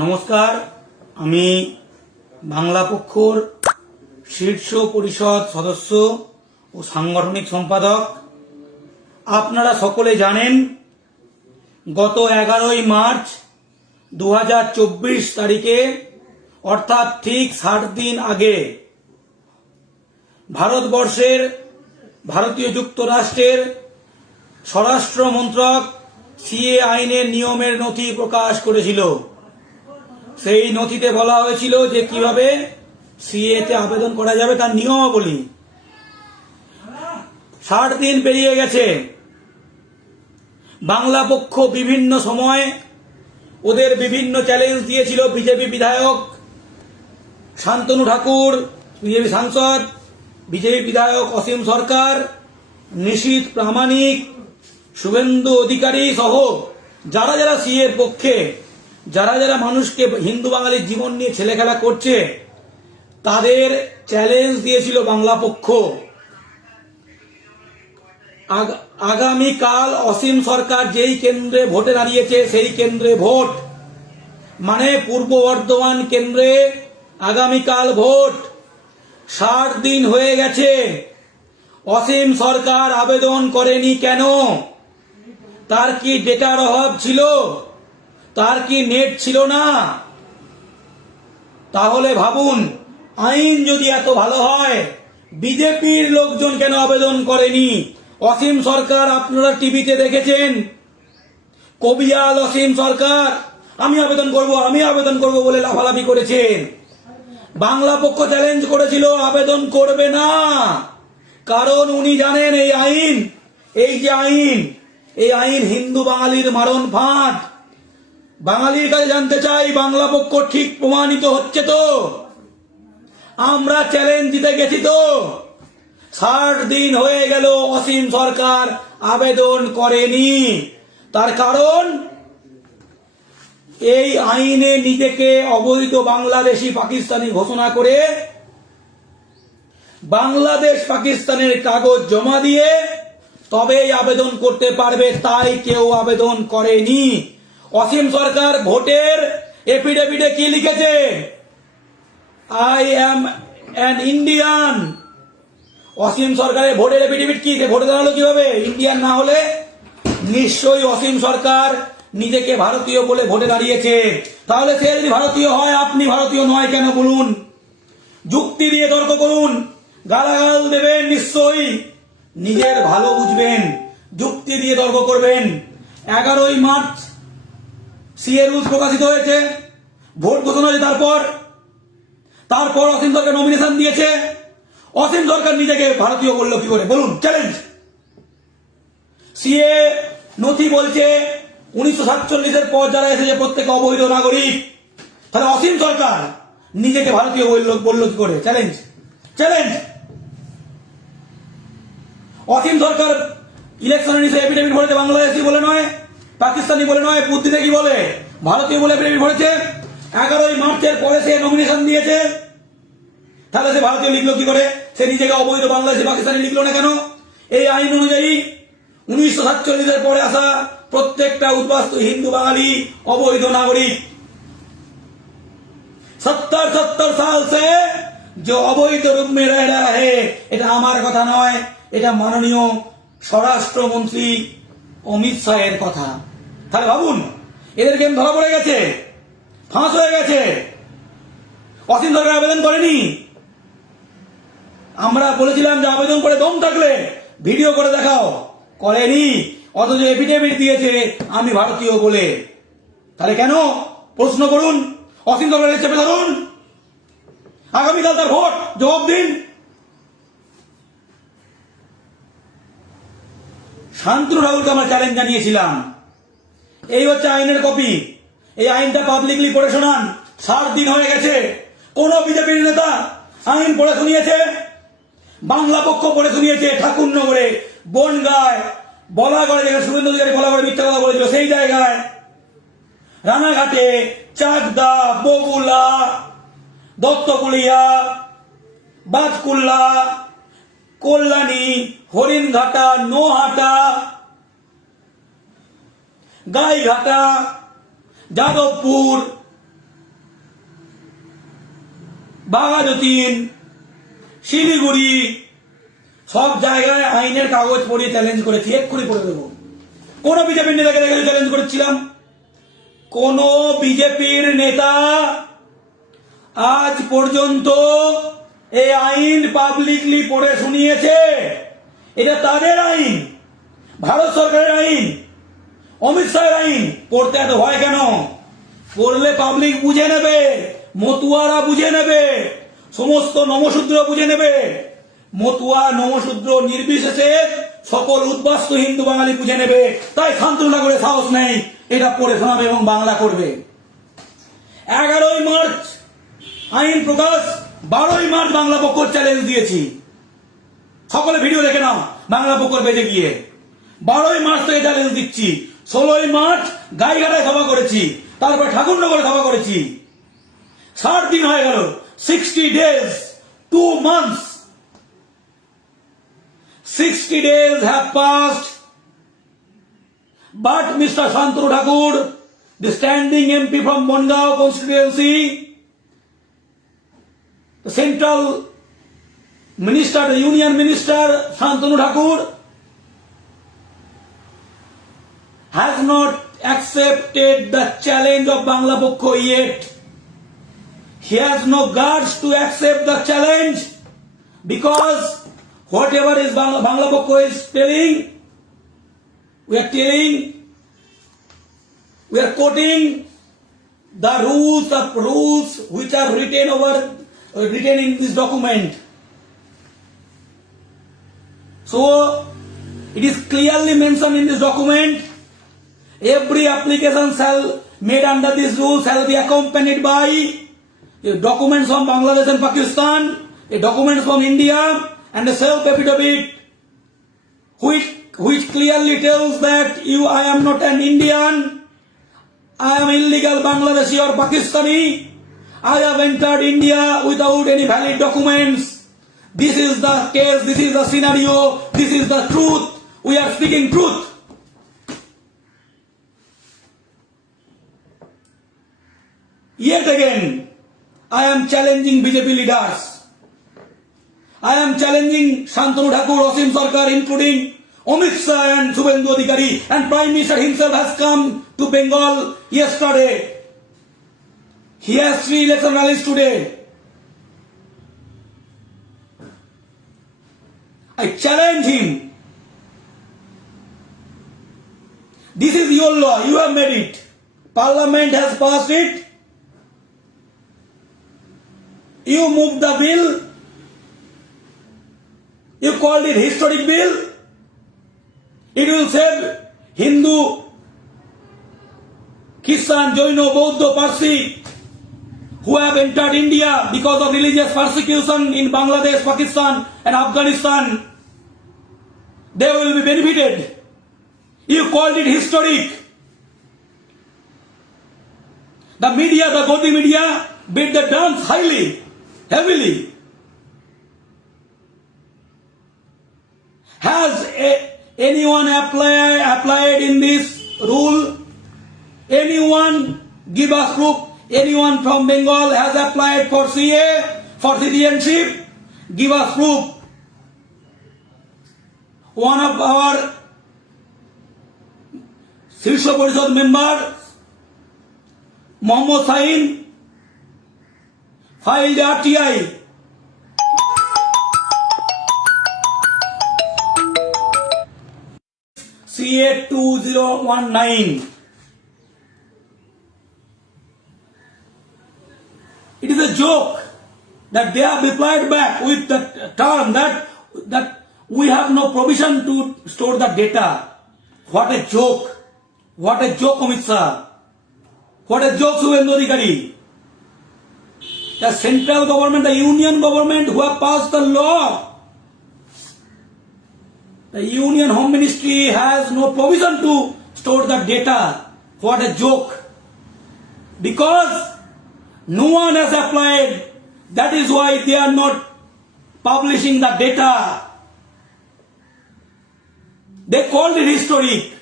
নমস্কার, আমি বাংলা পক্ষর শীর্ষ পরিষদ সদস্য ও সাংগঠনিক সম্পাদক। আপনারা সকলে জানেন, গত 11ই মার্চ 2024 তারিখে অর্থাৎ ঠিক 60 দিন আগে ভারতীয় যুক্তরাষ্ট্রের স্বরাষ্ট্র মন্ত্রক সিএ আইনের নিয়মের নথি প্রকাশ করেছিল। সেই নথিতে বলা হয়েছিল যে কিভাবে সিএতে আবেদন করা যাবে তার নিয়মাবলী। 60 দিন পেরিয়ে গেছে। বাংলা পক্ষ বিভিন্ন সময় ওদের বিভিন্ন চ্যালেঞ্জ দিয়েছিল। বিজেপি বিধায়ক শান্তনু ঠাকুর, বিজেপি সাংসদ, বিজেপি বিধায়ক অসীম সরকার, নিশীথ প্রামাণিক, শুভেন্দু অধিকারী সহ যারা যারা সিএর পক্ষে, যারা যারা মানুষকে হিন্দু বাঙালির জীবন নিয়ে ছেলেখেলা করছে, তাদের চ্যালেঞ্জ দিয়েছিল বাংলা পক্ষ। আগামীকাল অসীম সরকার যেই কেন্দ্রে ভোটে দাঁড়িয়েছে সেই কেন্দ্রে ভোট, মানে পূর্ব বর্ধমান কেন্দ্রে আগামীকাল ভোট। 60 দিন হয়ে গেছে, অসীম সরকার আবেদন করেনি কেন? তার কি ডেটার অভাব ছিল? তার কি নেট ছিল না? তাহলে ভাবুন, আইন যদি এত ভালো হয়, বিজেপির লোকজন কেন আবেদন করেনি? অসীম সরকার, আপনারা টিভিতে দেখেছেন, কবিয়াল অসীম সরকার আমি আবেদন করব বলে লাফালাফি করেছেন। বাংলা পক্ষ চ্যালেঞ্জ করেছিল আবেদন করবে না, কারণ উনি জানেন এই আইন হিন্দু বাঙালির মারণ ফাঁদ। বাঙালির কাছে জানতে চাই, বাংলা পক্ষ ঠিক প্রমাণিত হচ্ছে তো? আমরা চ্যালেঞ্জ দিতে গেছি তো? 60 দিন হয়ে গেল অসীম সরকার আবেদন করেনি। তার কারণ, এই আইনে নিজেকে অবৈধ বাংলাদেশি পাকিস্তানি ঘোষণা করে বাংলাদেশ পাকিস্তানের কাগজ জমা দিয়ে তবেই আবেদন করতে পারবে, তাই কেউ আবেদন করেনি। অসীম সরকার ভোটের এফিডেভিটে কি লিখেছে? I am an Indian. Asim সরকারের ভোটের এফিডেভিট কি? ভোটে দাঁড়ালো কিভাবে ইন্ডিয়ান না হলে? নিশ্চয়ই অসীম সরকার নিজেকে ভারতীয় বলে ভোটে দাঁড়িয়েছে। তাহলে সে যদি ভারতীয় হয়, আপনি ভারতীয় নয় কেন বলুন? যুক্তি দিয়ে তর্ক করুন। গালাগাল দেবেন নিশ্চয়ই, নিজের ভালো বুঝবেন, যুক্তি দিয়ে তর্ক করবেন। 11ই মার্চ সিএ রুলস প্রকাশিত হয়েছে, ভোট ঘোষণা হয়েছে, তারপর অসীম সরকার নমিনেশন দিয়েছে। অসীম সরকার নিজেকে ভারতীয় বলল কি করে বলুন? চ্যালেঞ্জ। সিএ নথি বলছে 1947-এর পর যারা এসেছে প্রত্যেকে অবৈধ নাগরিক। তাহলে অসীম সরকার নিজেকে ভারতীয় বলল কি করে? চ্যালেঞ্জ। অসীম সরকার ইলেকশনের নিচে এফিডেভিট ভরেছে বাংলাদেশি বলে নয়, পাকিস্তানি বলে নয়, বুদ্ধিতে কি বলে? ভারতীয় বলে এফিডেভিট ভরেছে। 11ই মার্চের পরে সে নমিনেশন দিয়েছে। তাহলে সে ভারতীয় লিখলো কি করে? সে নিজেকে অবৈধ বাংলাদেশি পাকিস্তানি লিখলো না কেন? এই আইন অনুযায়ী 1947-এর পরে আসা প্রত্যেকটা উদ্বাস্তু হিন্দু বাঙালি অবৈধ নাগরিক। 70 সাল সে जो अवैध रूप में रह रहा है, এটা আমার কথা নয়, এটা মাননীয় স্বরাষ্ট্রমন্ত্রী অমিত শাহের কথা। তাহলে ভাবুন, এদের গেম ধরা পড়ে গেছে, ফাঁস হয়ে গেছে। অসীম সরকার আবেদন করেনি। আমরা বলেছিলাম যে আবেদন করে দম থাকলে ভিডিও করে দেখাও, করেনি। অথচ এফিডেভিট দিয়েছে আমি ভারতীয় বলে। তাহলে কেন? প্রশ্ন করুন, অসীম সরকারের চেপে ধরুন। আগামীকাল তার ভোট, জবাব দিন। শান্তনু ঠাকুরকে আমরা চ্যালেঞ্জ জানিয়েছিলাম, এই হচ্ছে আইনের কপি, এই আইনটা পাবলিকলি পড়ে শোনান। 60 দিন হয়ে গেছে, কোন বিজেপির নেতা আইন পড়ে শুনিয়েছে? বাংলা পক্ষ পড়ে শুনিয়েছে ঠাকুরনগরে, বনগায়, বলাগড়ে, যেখানে শুভেন্দু অধিকারী বলাগড়ে মিথ্যা কথা বলেছিল সেই জায়গায়, রানাঘাটে, চাকদা, বগুলা, দত্তকুলিয়া, বাজকুল্লা, কল্যাণী, হরিণঘাটা, নোহাটা, গাইঘাটা, যাদবপুর, বাঘাযতীন, শিলিগুড়ি সব জায়গায় আইনের কাগজ পড়িয়ে চ্যালেঞ্জ করেছি, এক্ষুনি পড়ে দেবো। কোন বিজেপির নেতাকে দেখে চ্যালেঞ্জ করেছিলাম? কোন বিজেপির নেতা আজ পর্যন্ত এই আইন পাবলিকলি পড়ে শুনিয়েছে? এটা তাদের আইন, ভারত সরকারের আইন, অমিত শাহের আইন। পড়তে এত ভয় কেন? পড়লে পাবলিক বুঝে নেবে, মতুয়ারা বুঝে নেবে, সমস্ত নমশূদ্র বুঝে নেবে। মতুয়া নমশূদ্র নির্বিশেষে সকল উদ্বাস্তু হিন্দু বাঙালি বুঝে নেবে। তাই শান্তনু ঠাকুরের সাহস নেই এটা পড়ে শোনাবে এবং বাংলা করবে। 11ই মার্চ আইন প্রকাশ, 12ই মার্চ বাংলা পক্ষর চ্যালেঞ্জ দিয়েছি। সকলে ভিডিও দেখে নাও বাংলা পক্ষর পেজে গিয়ে। 12ই মার্চ থেকে চ্যালেঞ্জ দিচ্ছি। 16ই মার্চ গাইঘাটায় সভা করেছি, তারপর ঠাকুরনগরে সভা করেছি। 60 দিন হয়ে গেল, 60 days, 2 months, 60 days have passed, but Mr. Shantanu Thakur, the standing MP from Bongaon constituency, the central minister, the union minister Shantanu Thakur, has not accepted the challenge of Bangla Pokho yet. He has no guts to accept the challenge because whatever is Bangla Pokho is telling, we are quoting the rules which are written in this document. So it is clearly mentioned in this document. Every application made under this rule shall be accompanied by documents from Bangladesh and Pakistan, documents from India, and a self-affidavit which clearly tells that I am not an Indian, I am illegal Bangladeshi or Pakistani, I have entered India without any valid documents. This is the case, this is the scenario, this is the truth. We are speaking truth. Yet again, I am challenging BJP leaders. I am challenging Shantanu Thakur, Asim Sarkar, including Amit Shah and Subhendu Adhikari, and Prime Minister himself has come to Bengal yesterday. He has 3 election rallies today. I challenge him. This is your law, you have made it. Parliament has passed it. You moved the bill. You called it historic bill. It will save Hindu, Christian, Jaina, Bauddha, Parsi who have entered India because of religious persecution in Bangladesh, Pakistan and Afghanistan. They will be benefited. You called it historic. The media, the Godi media beat the drums highly, heavily. Has anyone applied in this rule? Anyone give us proof? Anyone from Bengal has applied for CA, for citizenship? Give us proof. One of our Shirsha Parishad member, Mohammad Sain, filed RTI. CA 2019. It is a joke that they have replied back with the term that we have no provision to store the data. What a joke! What a joke, Amit Shah! What a joke, Subhendu Adhikari! The central government, the union government who have passed the law, the Union Home Ministry has no provision to store the data. What a joke! Because no one has applied. That is why they are not publishing the data. They called it historic.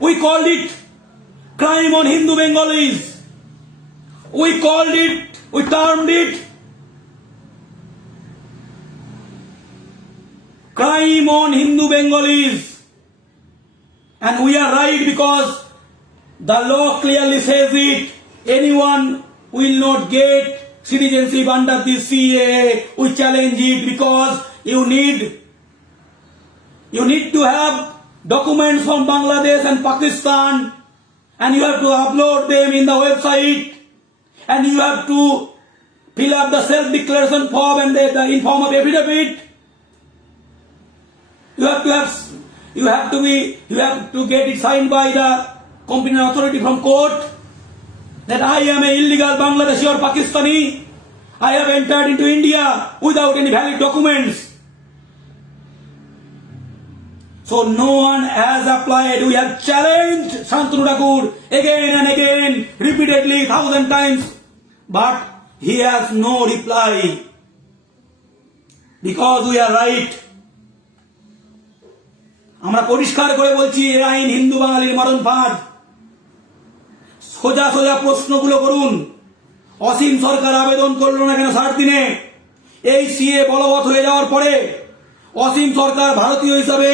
We called it crime on Hindu Bengalis. we termed it crime on Hindu Bengalis. And we are right because the law clearly says it. Anyone will not get citizenship under this CAA. We challenge it because you need to have documents from Bangladesh and Pakistan, and you have to upload them in the website, and you have to fill up the self-declaration form and in form of affidavit. You have to get it signed by the competent authority from court that I am an illegal Bangladeshi or Pakistani. I have entered into India without any valid documents. So no one has applied. We have challenged Shantanu Thakur again and again, repeatedly, 1,000 times, but he has no reply. Because we are right. আমরা পরিষ্কার করে বলছি, এই আইন হিন্দু বাঙালির মরণ ফাঁদ। সোজা সোজা প্রশ্নগুলো করুন। অসীম সরকার আবেদন করলো না কেন 60 দিনে? এই সিএ বলবৎ হয়ে যাওয়ার পরে অসীম সরকার ভারতীয় হিসাবে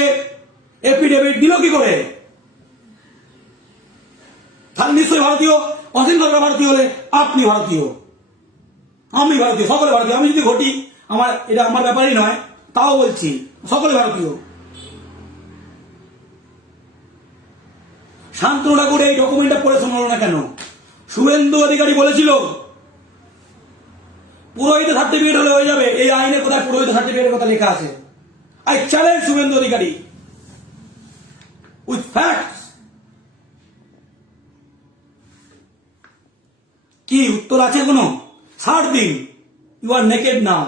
এফিডেভিট দিল কি করে? তাহলে নিশ্চয়ই ভারতীয়। অসীম সরকার ভারতীয় হলে আপনি ভারতীয়, আমি ভারতীয়, সকলে ভারতীয়। আমি যদি ঘটি, এটা আমার ব্যাপারই নয়, তাও বলছি সকলে ভারতীয়। শান্তনু ঠাকুর এই ডকুমেন্টটা পড়ে শোনালো না কেন? শুভেন্দু অধিকারী বলেছিল পুরোহিত সার্টিফিকেট হলে হয়ে যাবে। এই আইনে কোথায় পুরোহিত সার্টিফিকেটের কথা লেখা আছে? I challenge Suvendu Adhikari with facts. কি উত্তর আছে কোনো? 60 দিন, ইউ আর নেকেড নাও।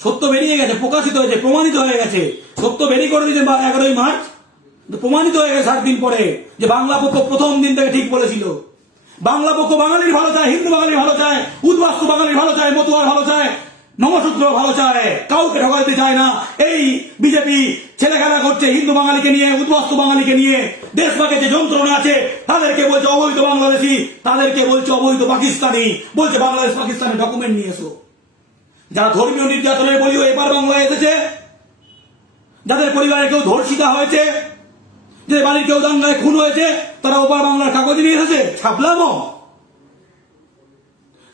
সত্য বেরিয়ে গেছে, প্রকাশিত হয়েছে, প্রমাণিত হয়ে গেছে। সত্য বেরিয়ে করে দিয়েছে 11ই মার্চ, প্রমাণিত হয়ে গেছে 60 দিন পরে যে বাংলা পক্ষ প্রথম দিন থেকে ঠিক বলেছিল। বাংলা পক্ষ বাঙালির ভালো চায়, হিন্দু বাঙালির ভালো চায়, উদ্বাস্তু বাঙালির ভালো চায়, মতুয়ার ভালো চায়, নমশূদ্র ভালো চায়, কাউকে ঠকাইতে চায় না। এই বিজেপি ছেলে খেলা করছে হিন্দু বাঙালিকে নিয়ে, উদ্বাস্তু বাঙালিকে নিয়ে। দেশভাগে যে যন্ত্রণা আছে তাদেরকে বলছে অবৈধ বাংলাদেশি, তাদেরকে বলছে অবৈধ পাকিস্তানি, বলছে বাংলাদেশ পাকিস্তানের ডকুমেন্ট নিয়ে এসো। যারা ধর্মীয় নির্যাতনের বলি এবার বাংলায় এসেছে, যাদের পরিবারে কেউ ধর্ষিতা হয়েছে, যে বাড়ির কেউ দাঙ্গায় খুন হয়েছে, তারা ওপার বাংলার কাগজ নিয়ে এসেছে। ছাপলামো।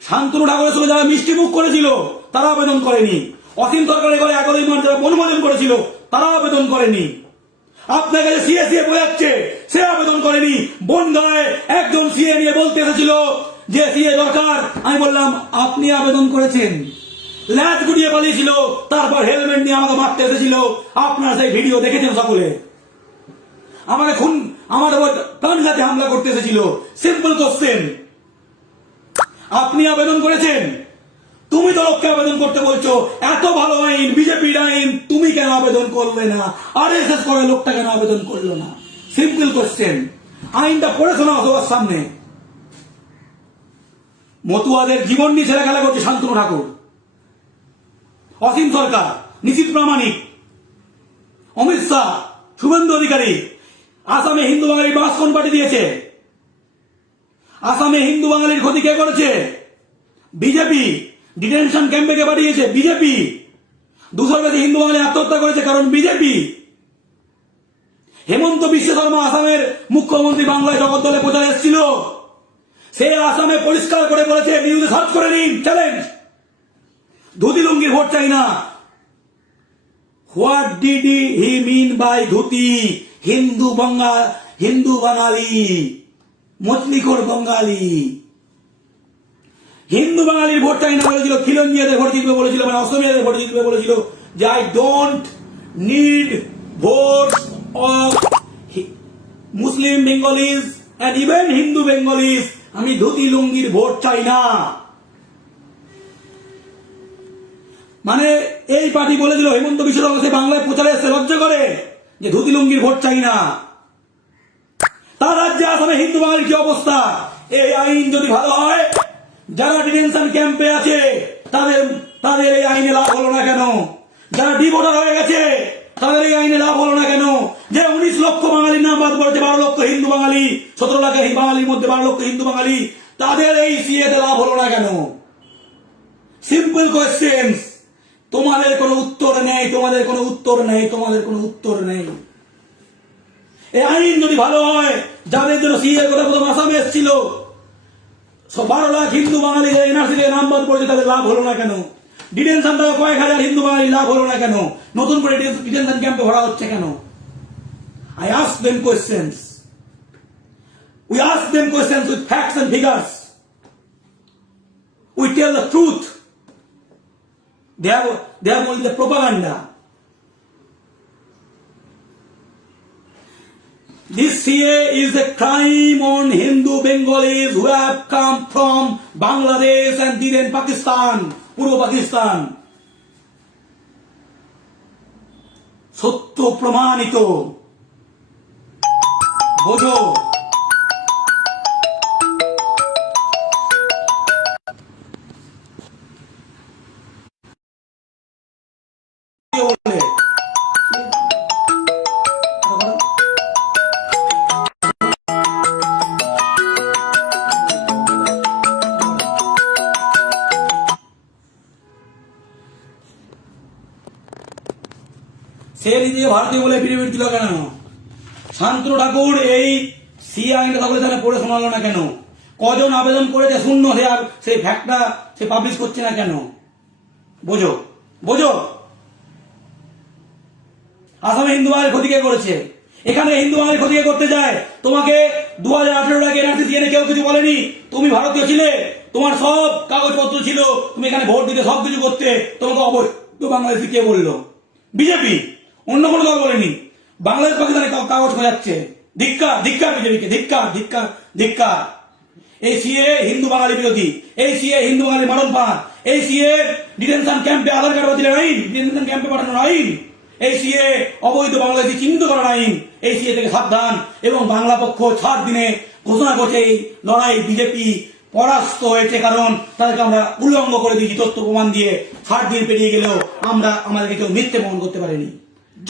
শান্তনু ঠাকুরের সঙ্গে যারা মিষ্টি মুখ করেছিল তারা আবেদন করেনি। অসীম সরকারের ঘরে 11ই মার্চ যারা বনভোজন করেছিল তারা আবেদন করেনি। আপনার কাছে সিএ বোঝাচ্ছে, সে আবেদন করেনি। বনগাঁয় একজন সিএ নিয়ে বলতে এসেছিল যে সিএ দরকার। আমি বললাম আপনি আবেদন করেছেন। ল্যাজ গুটিয়ে পালিয়েছিল, তারপর হেলমেট নিয়ে আমাকে মারতে এসেছিল। আপনারা সেই ভিডিও দেখেছেন সকলে। আমাকে আমার উপর প্রাণঘাতী হামলা করতে এসেছিল। সিম্পল কোশ্চেন, আপনি আবেদন করেছেন? তুমি তো লোককে আবেদন করতে বলছো। এত ভালো আইন, বিজেপির আইন, তুমি কেন আবেদন করলে না? আরএসএস করে লোকটা কেন আবেদন করলো না? Simple question. আইনটা পড়ে শোনা সবার সামনে। মতুয়াদের জীবন নিয়ে ছেলে খেলা করছে শান্তনু ঠাকুর, অসীম সরকার, নিশীথ প্রামাণিক, অমিত শাহ, শুভেন্দু অধিকারী। আসামে হিন্দু বাঙালির বাস কোন পার্টি দিয়েছে? আসামে হিন্দু বাঙালির ক্ষতি কে করেছে? বিজেপি। ডিটেনশন ক্যাম্পে কে পাঠিয়েছে? বিজেপি। 200 বেশি হিন্দু বাঙালি আত্মহত্যা করেছে কারণ বিজেপি। হেমন্ত বিশ্ব শর্মা আসামের মুখ্যমন্ত্রী বাংলায় জগদ্দলে প্রচারে এসেছিল। সে আসামে পরিষ্কার করে বলেছে, নিউজে সার্চ করে নিন, চ্যালেঞ্জ, ধুতি লুঙ্গির ভোট চাই না। What did he mean by dhoti? Hindu Bangali, মতলিখোর বাঙালি। হিন্দু বাঙালির ভোট চাই না বলেছিল, খিলঞ্জিয়াদের ভোট জিতবে বলেছিল, মানে অসমিয়াদের ভোট জিতবে বলেছিল, যে I don't need vote of Muslim Bengalis and even Hindu Bengalis. আমি ধুতি লুঙ্গির ভোট চাই না। মানে এই পার্টি বলেছিল, হেমন্ত বিশ্ব শর্মা বাংলায় প্রচারে এসে লজ্জা করে যে ধুতি লুঙ্গির ভোট চাই না। তার রাজ্যে আসামে হিন্দু বাঙালির কি অবস্থা? এই আইন যদি ভালো হয়, যারা ডিটেনশন ক্যাম্পে আছে তাদের এই আইনে লাভ হলো না কেন? যারা ডিভোটার হয়ে গেছে তাদের এই আইনে লাভ হলো না কেন? যে 19 লক্ষ বাঙালির নাম বাদ পড়েছে, 12 লক্ষ হিন্দু বাঙালি, 17 লাখ বাঙালির মধ্যে 12 লক্ষ হিন্দু বাঙালি, তাদের এই সিএতে লাভ হলো না কেন? Simple questions. তোমাদের কোনো উত্তর নেই, তোমাদের কোনো উত্তর নেই, তোমাদের কোনো উত্তর নেই। এই আইন যদি ভালো হয়, যাদের জন্য সিএ কথা প্রথম আসামে এসেছিল 12 লাখ হিন্দু বাঙালি এনআরসি থেকে নাম বাদ পড়েছে, তাদের লাভ হলো না কেন? ডিটেনশন থেকে কয়েক হাজার হিন্দু বাঙালি লাভ হলো না কেন? নতুন করে ডিটেনশন ক্যাম্পে ভরা হচ্ছে কেন? I ask them questions. We ask them questions with facts and figures. We tell the truth. They have only the propaganda. This CA is a crime on Hindu Bengalis who have come from Bangladesh and then Pakistan, Puro Pakistan. সত্য প্রমাণিত, বোঝো। সে নিজে ভারতীয় বলে period দিল কেন? শান্তনু ঠাকুর এই C আইনটা তাহলে তাহলে পড়ে শোনালো না কেন? কজন আবেদন করেছে শূন্য, সেই ফ্যাক্টটা সে পাবলিশ করছে না কেন? বোঝো, বোঝো। আসামে হিন্দু বাঙালির ক্ষতি কে করেছে? এখানে হিন্দু বাঙালির ক্ষতি কে করতে যায়? তোমাকে 2018 আগে এনআরসি দিয়ে কেউ কিছু বলেনি। তুমি ভারতীয় ছিলে, তোমার সব কাগজপত্র ছিল, তুমি এখানে ভোট দিতে, সবকিছু করতে, তোমাকে অবৈধ বাংলাদেশি কে বললো? বিজেপি, অন্য কোনো দল বলেনি। বাংলাদেশ পাকিস্তানে কাগজ খোঁজাচ্ছে। ধিক্কার, ধিক্কার বিজেপিকে, ধিক্কার, ধিক্কার, ধিক্কার। এই সিএ হিন্দু বাঙালি বিরোধী, এই সিএ হিন্দু বাঙালি মারণ পান, এই সিএ ডিটেনশন ক্যাম্পে আধার কার্ড বাতিলের আইন, ডিটেনশন ক্যাম্পে পাঠানোর আইন, এই সিএ অবৈধ বাংলাদেশি চিহ্নিত করার আইন। এই সিএ থেকে সাবধান। এবং বাংলা পক্ষ 6 দিনে ঘোষণা করছে এই লড়াই বিজেপি পরাস্ত হয়েছে, কারণ তাদেরকে আমরা উল্লঙ্ঘ করে দিয়েছি তথ্য প্রমাণ দিয়ে। 60 দিন পেরিয়ে গেলেও আমাদেরকে কেউ মিথ্যে প্রমাণ করতে পারেনি।